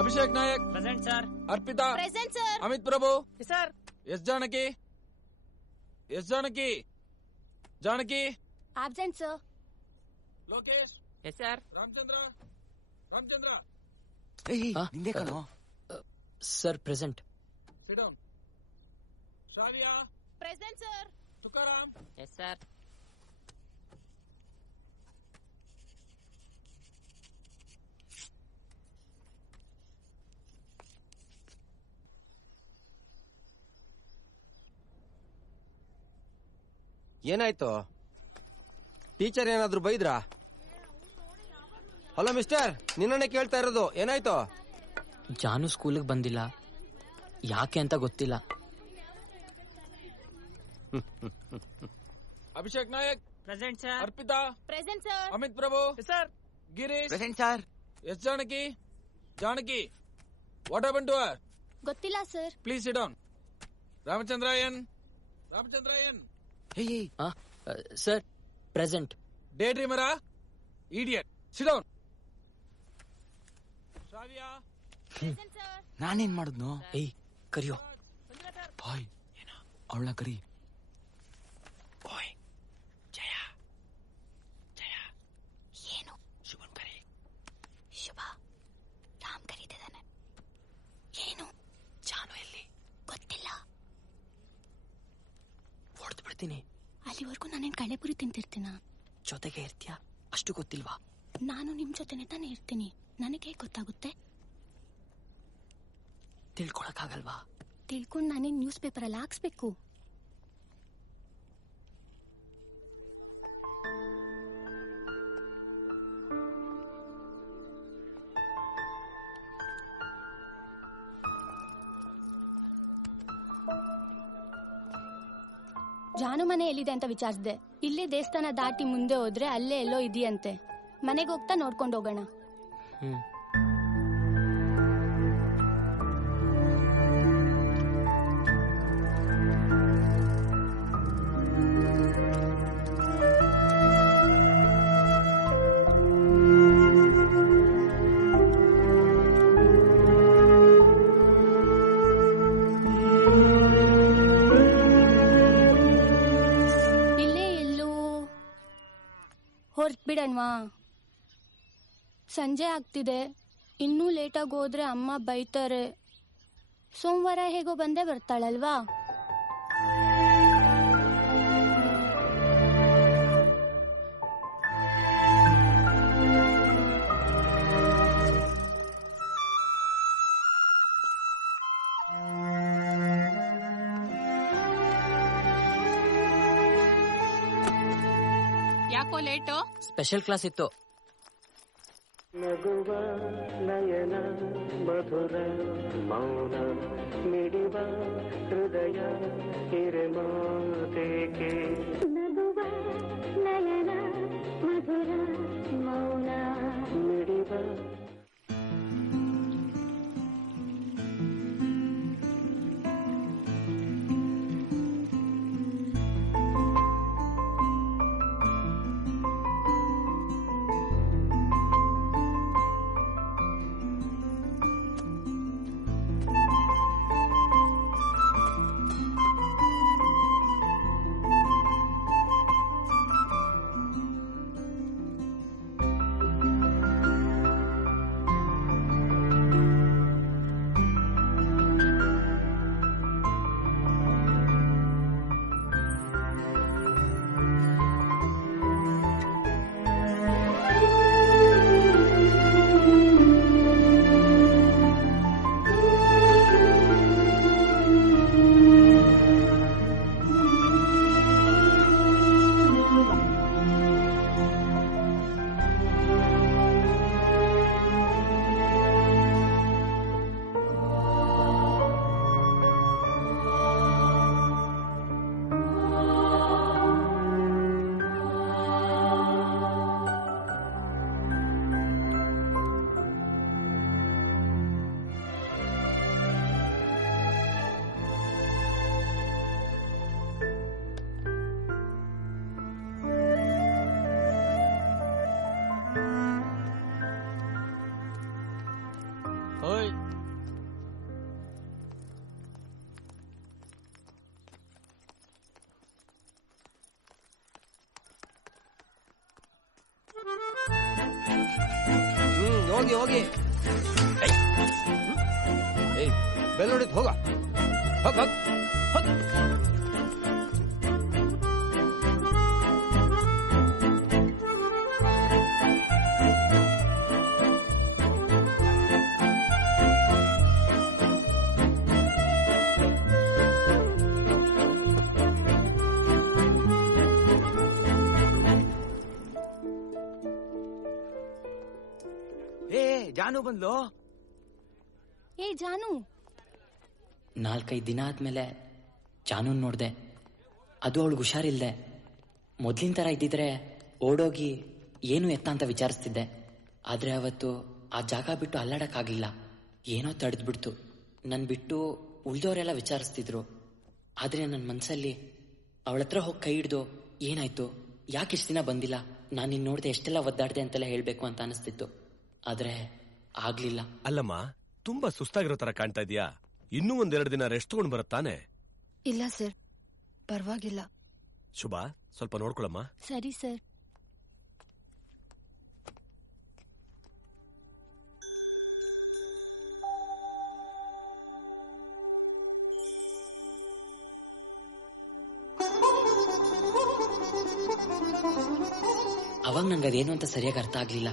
Abhishek Nayak present sir. Arpita present sir. Amit Prabhu sir. S Janaki Janaki absent sir. Lokesh yes sir. Ramachandra ನಿಂದೆ ಕಣೋ. Sir present. Sit down. Shravya present sir. Tukaram yes sir. ಏನಾಯ್ತು? Teacher ಏನಾದ್ರು ಬೈದ್ರಾ? Hello mister, ನಿನ್ನನ್ನೇ ಕೇಳ್ತಾ ಇರೋದು. ಏನಾಯ್ತು? ಜಾನು ಸ್ಕೂಲಿಗೆ ಬಂದಿಲ್ಲ, ಯಾಕೆ ಅಂತ ಗೊತ್ತಿಲ್ಲ. Abhishek Nayak present sir. Arpita present sir. Amit Prabhu sir. Girish present sir. S Janaki what happen to her? ಗೊತ್ತಿಲ್ಲ sir. Please sit down. Ramachandran sir present. Day ಡ್ರೀಮರಾ idiot. Sit down. Shravya present sir. ನಾನೇನ್ ಮಾಡಿದ್ನು? ಏಯ್ ಕರಿಯೋ. ಹಾಯ್, ಅವಳನ್ನ ಕರಿ. ಓಯ್ ಜಯ ಏನು? ಶುಭನ್ ಕರಿ. ಶುಭ ರಾಮ್ ಕರೀತಿದ್ದಾನೆ. ಏನು? ಜಾನು ಎಲ್ಲಿ? ಗೊತ್ತಿಲ್ಲ. ಹೊಡೆದು ಬಿಡ್ತೀನಿ. ಅಲ್ಲಿವರೆಗೂ ನಾನೇನ್ ಕಳೆಪುರಿ ತಿಂತಿರ್ತೀನ? ಜೊತೆಗೆ ಇರ್ತೀಯಾ? ಅಷ್ಟು ಗೊತ್ತಿಲ್ವಾ? ನಾನು ನಿಮ್ ಜೊತೆನೆ ತಾನೇ ಇರ್ತೀನಿ. ನನಗೆ ಹೇಗೆ ಗೊತ್ತಾಗುತ್ತೆ? ತಿಳ್ಕೊಳಕ್ಕಾಗಲ್ವಾ? ತಿಳ್ಕೊಂಡು ನಾನೇನ್ ನ್ಯೂಸ್ ಪೇಪರ್ ಅಲ್ಲಿ ಹಾಕ್ಸ್ಬೇಕು? ಜಾನು ಮನೆ ಎಲ್ಲಿದೆ ಅಂತ ವಿಚಾರಿಸಿದೆ. ಇಲ್ಲೇ ದೇವಸ್ಥಾನ ದಾಟಿ ಮುಂದೆ ಹೋದ್ರೆ ಅಲ್ಲೇ ಎಲ್ಲೋ ಇದೆಯಂತೆ. ಮನೆಗೆ ಹೋಗ್ತಾ ನೋಡ್ಕೊಂಡು ಹೋಗೋಣ. ಹೊರಟ್ಬಿಡಣ್ವಾ? ಸಂಜೆ ಆಗ್ತಿದೆ. ಇನ್ನೂ ಲೇಟಾಗಿ ಹೋದ್ರೆ ಅಮ್ಮ ಬೈತಾರೆ. ಸೋಮವಾರ ಹೇಗೋ ಬಂದೇ ಬರ್ತಾಳಲ್ವಾ? ಯಾಕೋ ಲೇಟು? ಸ್ಪೆಷಲ್ ಕ್ಲಾಸ್ ಇತ್ತು. ನಗುವ ನಯನ ಮಧುರ ಮೌನ ಮಿಡಿವ ಹೃದಯ ಹಿರಮಾತೇಕೆ. ನಗುವ ನಯನ ಮಧುರ ಮೌನ ಮಿಡಿವ. ಓಯ್ ಹೋಗಿ ಹೋಗಿ ಬೆಲ್ ನೋಡಿದ್ ಹೋಗ ಹೋಗ್ ಹೋಗ್ ಹೋಗ್. ಜಾನು ಬಂದ್ಲು. ಏ ಜಾನು, 4-5 ದಿನ ಆದ್ಮೇಲೆ ಜಾನೂನ್ ನೋಡ್ದೆ. ಅದು ಅವಳಿಗೆ ಹುಷಾರಿಲ್ದೆ. ಮೊದ್ಲಿನ ತರ ಇದ್ದಿದ್ರೆ ಓಡೋಗಿ ಏನು ಎತ್ತ ಅಂತ ವಿಚಾರಿಸ್ತಿದ್ದೆ. ಆದ್ರೆ ಅವತ್ತು ಆ ಜಾಗ ಬಿಟ್ಟು ಅಲ್ಲಾಡಕ್ಕಾಗ್ಲಿಲ್ಲ. ಏನೋ ತಡೆದ್ಬಿಡ್ತು. ನನ್ ಬಿಟ್ಟು ಉಳ್ದವರೆಲ್ಲ ವಿಚಾರಿಸ್ತಿದ್ರು. ಆದ್ರೆ ನನ್ನ ಮನ್ಸಲ್ಲಿ ಅವಳ ಹತ್ರ ಹೋಗಿ ಕೈ ಹಿಡ್ದು ಏನಾಯ್ತು, ಯಾಕೆ ಇಷ್ಟು ದಿನ ಬಂದಿಲ್ಲ, ನಾನು ನಿನ್ ನೋಡ್ದೆ ಎಷ್ಟೆಲ್ಲ ಒದ್ದಾಡ್ದೆ ಅಂತೆಲ್ಲ ಹೇಳ್ಬೇಕು ಅಂತ ಅನಿಸ್ತಿತ್ತು. ಆದ್ರೆ ಆಗ್ಲಿಲ್ಲ. ಅಲ್ಲಮ್ಮ, ತುಂಬಾ ಸುಸ್ತಾಗಿರೋ ತರ ಕಾಣ್ತಾ ಇದೀಯಾ. ಇನ್ನೂ 1-2 ದಿನ ರೆಸ್ಟ್ ತಗೊಂಡ್ ಬರುತ್ತಾನೆ. ಇಲ್ಲ ಸರ್, ಪರವಾಗಿಲ್ಲ. ಶುಭ, ಸ್ವಲ್ಪ ನೋಡ್ಕೊಳಮ್ಮ. ಸರಿ ಸರ್. ಅವಾಗ ನಂಗೆ ಅದೇನು ಅಂತ ಸರಿಯಾಗಿ ಅರ್ಥ ಆಗ್ಲಿಲ್ಲ.